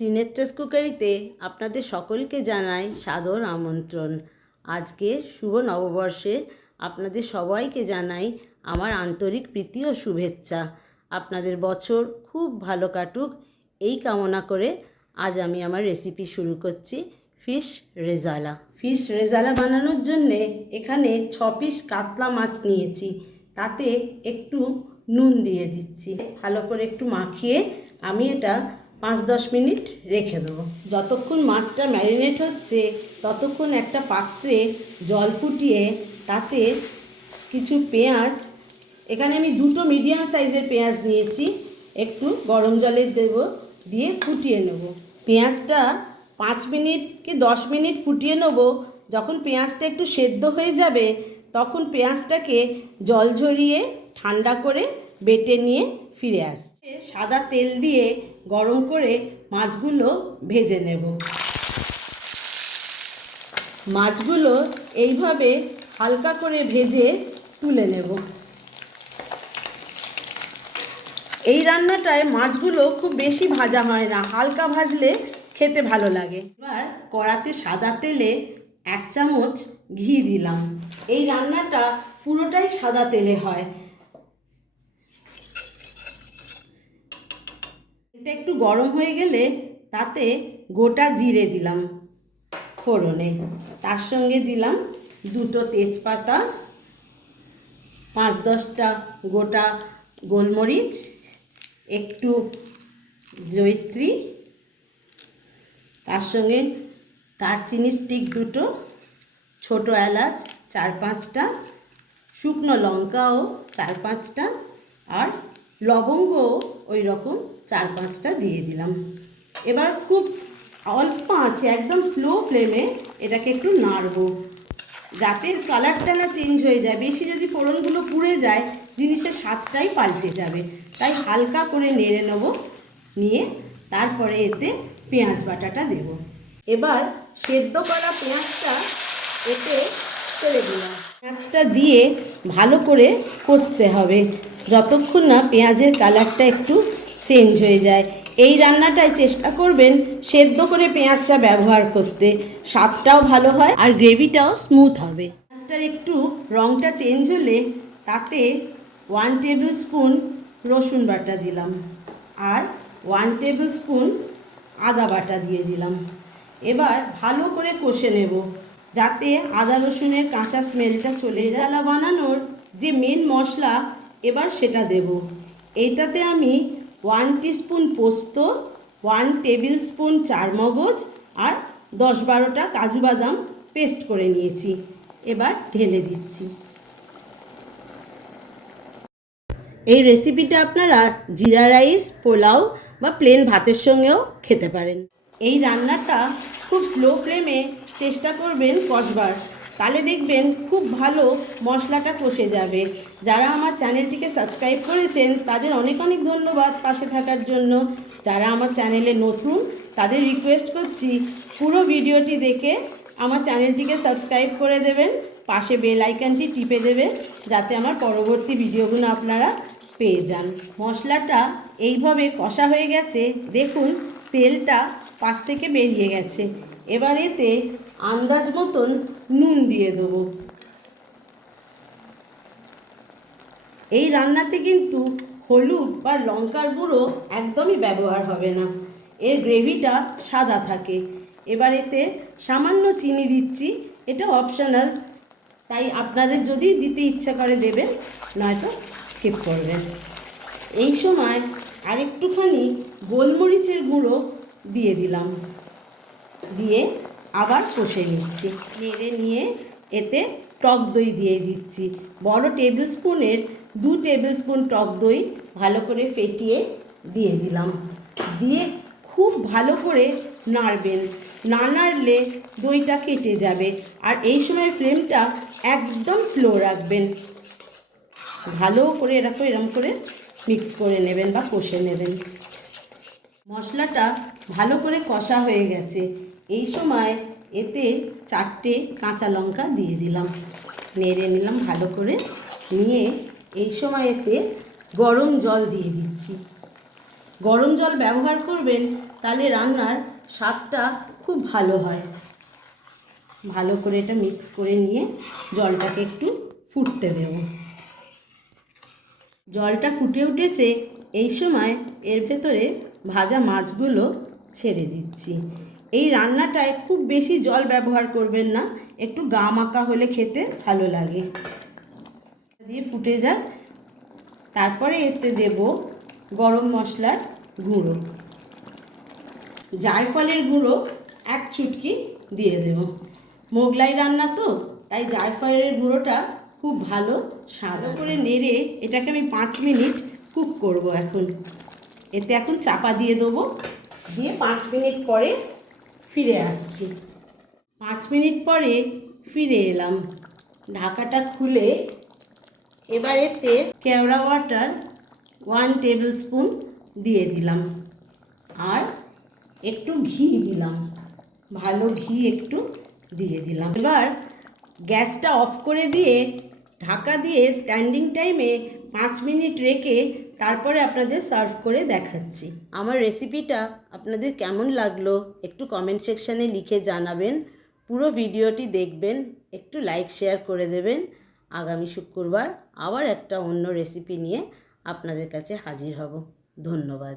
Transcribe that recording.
ত্রিনেত্রাস কুকারিতে আপনাদের সকলকে জানাই সাদর আমন্ত্রণ। আজকে শুভ নববর্ষে আপনাদের সবাইকে জানাই আমার আন্তরিক প্রীতি ও শুভেচ্ছা। আপনাদের বছর খুব ভালো কাটুক এই কামনা করে আজ আমি আমার রেসিপি শুরু করছি ফিশ রেজালা। ফিশ রেজালা বানানোর জন্যে এখানে 6 পিস কাতলা মাছ নিয়েছি, তাতে একটু নুন দিয়ে দিচ্ছি। ভালো করে একটু মাখিয়ে আমি এটা 5-10 মিনিট রেখে দেবো। যতক্ষণ মাছটা ম্যারিনেট হচ্ছে ততক্ষণ একটা পাত্রে জল ফুটিয়ে তাতে কিছু পেঁয়াজ, এখানে আমি 2টো মিডিয়াম সাইজের পেঁয়াজ নিয়েছি, একটু গরম জলে দেব, দিয়ে ফুটিয়ে নেব। পেঁয়াজটা 5 মিনিট কি 10 মিনিট ফুটিয়ে নেব। যখন পেঁয়াজটা একটু সেদ্ধ হয়ে যাবে তখন পেঁয়াজটাকে জল ঝরিয়ে ঠান্ডা করে বেটে নিয়ে ফিরে আসছে। সাদা তেল দিয়ে গরম করে মাছগুলো ভেজে নেব। মাছগুলো এইভাবে হালকা করে ভেজে তুলে নেব। এই রান্নাটায় মাছগুলো খুব বেশি ভাজা হয় না, হালকা ভাজলে খেতে ভালো লাগে। এবার কড়াতে সাদা তেলে 1 চামচ ঘি দিলাম। এই রান্নাটা পুরোটাই সাদা তেলে হয়। এটা একটু গরম হয়ে গেলে তাতে গোটা জিরে দিলাম ফোড়নে, তার সঙ্গে দিলাম 2টো তেজপাতা, 5-10টা গোটা গোলমরিচ, একটু জয়িত্রী, তার সঙ্গে দারচিনি স্টিক 2টো, ছোটো এলাচ 4-5টা, শুকনো লঙ্কাও 4-5টা, আর লবঙ্গ ওই রকম 4-5টা দিয়ে দিলাম। এবার খুব অল্প আঁচে একদম স্লো ফ্লেমে এটাকে একটু নাড়ব, যাতে কালারটা না চেঞ্জ হয়ে যায়। বেশি যদি ফোড়নগুলো পুড়ে যায় জিনিসের স্বাদটাই পাল্টে যাবে, তাই হালকা করে নেড়ে নেব। নিয়ে তারপরে এতে পেঁয়াজ বাটাটা দেব। এবার সেদ্ধ করা পেঁয়াজটা এতে ছেড়ে দিলাম। পেঁয়াজটা দিয়ে ভালো করে কষতে হবে যতক্ষণ না পেঁয়াজের কালারটা একটু চেঞ্জ হয়ে যায়। এই রান্নাটায় চেষ্টা করবেন সেদ্ধ করে পেঁয়াজটা ব্যবহার করতে, স্বাদটাও ভালো হয় আর গ্রেভিটাও স্মুথ হবে। পেঁয়াজটার একটু রঙটা চেঞ্জ হলে তাতে 1 টেবিল স্পুন রসুন বাটা দিলাম আর 1 টেবিল স্পুন আদা বাটা দিয়ে দিলাম। এবার ভালো করে কষে নেব যাতে আদা রসুনের কাঁচা স্মেলটা চলে যায়। রেজালা বানানোর যে মেন মশলা এবার সেটা দেব। এইটাতে আমি 1 টিস্পুন পোস্ত, 1 টেবিল স্পুন চারমগজ আর 10-12টা কাজু বাদাম পেস্ট করে নিয়েছি। এবার ঢেলে দিচ্ছি। এই রেসিপিটা আপনারা জিরা রাইস, পোলাও বা প্লেন ভাতের সঙ্গেও খেতে পারেন। এই রান্নাটা খুব স্লো ফ্লেমে চেষ্টা করবেন কষবার, তাহলে দেখবেন খুব ভালো মশলাটা কষে যাবে। যারা আমার চ্যানেলটিকে সাবস্ক্রাইব করেছেন তাদের অনেক অনেক ধন্যবাদ পাশে থাকার জন্য। যারা আমার চ্যানেলে নতুন তাদের রিকোয়েস্ট করছি পুরো ভিডিওটি দেখে আমার চ্যানেলটিকে সাবস্ক্রাইব করে দেবেন, পাশে বেল আইকনটি টিপে দেবেন যাতে আমার পরবর্তী ভিডিওগুলো আপনারা পেয়ে যান। মশলাটা এইভাবে কষা হয়ে গেছে, দেখুন তেলটা পাশ থেকে বেরিয়ে গেছে। এবার এতে আন্দাজ মতন নুন দিয়ে দেবো। এই রান্নাতে কিন্তু হলুদ বা লঙ্কার গুঁড়ো একদমই ব্যবহার হবে না, এর গ্রেভিটা সাদা থাকে। এবার এতে সামান্য চিনি দিচ্ছি, এটা অপশনাল, তাই আপনাদের যদি দিতে ইচ্ছা করে দেবেন, নয়তো স্কিপ করবেন। এই সময় আরেকটুখানি গোলমরিচের গুঁড়ো দিয়ে দিলাম, দিয়ে আবার কষে নিচ্ছি। নেড়ে নিয়ে এতে টক দই দিয়ে দিচ্ছি। বড় টেবিল স্পুনের 2 টেবিল স্পুন টক দই ভালো করে ফেটিয়ে দিয়ে দিলাম। দিয়ে খুব ভালো করে নাড়বেন, না নাড়লে দইটা কেটে যাবে। আর এই সময় ফ্লেমটা একদম স্লো রাখবেন। ভালো করে এরকম করে মিক্স করে নেবেন বা কষে নেবেন। মশলাটা ভালো করে কষা হয়ে গেছে। এই সময় এতে 4টে কাঁচা লঙ্কা দিয়ে দিলাম, নেড়ে নিলাম ভালো করে। নিয়ে এই সময় এতে গরম জল দিয়ে দিচ্ছি। গরম জল ব্যবহার করবেন, তাহলে রান্নার স্বাদটা খুব ভালো হয়। ভালো করে এটা মিক্স করে নিয়ে জলটাকে একটু ফুটতে দেব। জলটা ফুটে উঠেছে, এই সময় এর ভেতরে ভাজা মাছগুলো ছেড়ে দিচ্ছি। এই রান্নাটায় খুব বেশি জল ব্যবহার করবেন না, একটু গা মাখা হলে খেতে ভালো লাগে। দিয়ে ফুটে যায়, তারপরে এতে দেব গরম মশলার গুঁড়ো, জায়ফলের গুঁড়ো 1 চুটকি দিয়ে দেব। মোগলাই রান্না তো, তাই জায়ফলের গুঁড়োটা খুব ভালো স্বাদ করে নেড়ে এটাকে আমি 5 মিনিট কুক করব। এতে এখন চাপা দিয়ে দেবো, দিয়ে 5 মিনিট পরে ফিরে আসছি। 5 মিনিট পরে ফিরে এলাম। ঢাকাটা খুলে এবার এতে কেওড়া ওয়াটার 1 টেবিল স্পুন দিয়ে দিলাম, আর একটু ঘি দিলাম, ভালো ঘি একটু দিয়ে দিলাম। এবার গ্যাসটা অফ করে দিয়ে ঢাকা দিয়ে স্ট্যান্ডিং টাইমে 5 মিনিট রেখে তারপরে আপনাদের সার্ভ করে দেখাচ্ছি। আমার রেসিপিটা আপনাদের কেমন লাগলো একটু কমেন্ট সেকশানে লিখে জানাবেন। পুরো ভিডিওটি দেখবেন, একটু লাইক শেয়ার করে দেবেন। আগামী শুক্রবার আবার একটা অন্য রেসিপি নিয়ে আপনাদের কাছে হাজির হব। ধন্যবাদ।